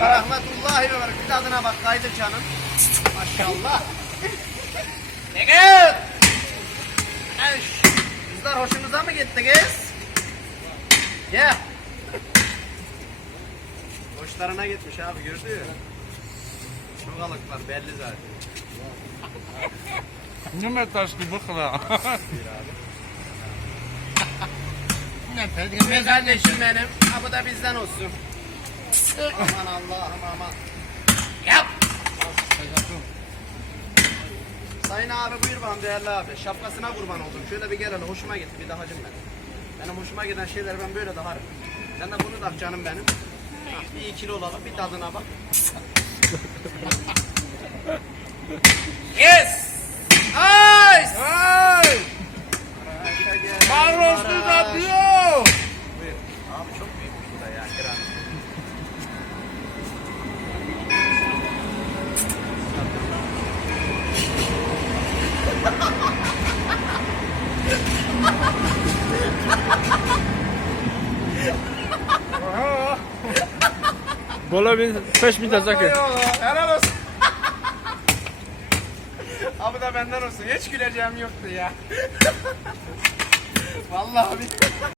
Rahmetullahi ve berekatuhu. Bir tadına bak kaydı canım. Maşallah. Ne gel? Kızlar hoşunuza mı gitti kız? Gel. Hoşlarına gitmiş abi gördün mü? Şokalıklar belli zaten. Ne metaşlı bu kadar? Ne kardeşim benim. Ha bu da bizden olsun. Aman Allah'ım aman. Yap. Sayın abi buyur bakalım değerli abi. Şapkasına kurban oldum. Şöyle bir gel hele hoşuma gitti bir dahacım benim. Benim hoşuma giden şeyleri ben böyle daharım. Sen de bunu tak canım benim. Ha, bir ikili olalım bir tadına bak. Yes! Nice! Ay! Maroslu yapıyor. Buyur. Abi çok büyükmüş bu da ya. Kıran. Bola bir 5.000 tezakü. Helal olsun. Abi da benden olsun. Hiç güleceğim yoktu ya. Vallahi bir...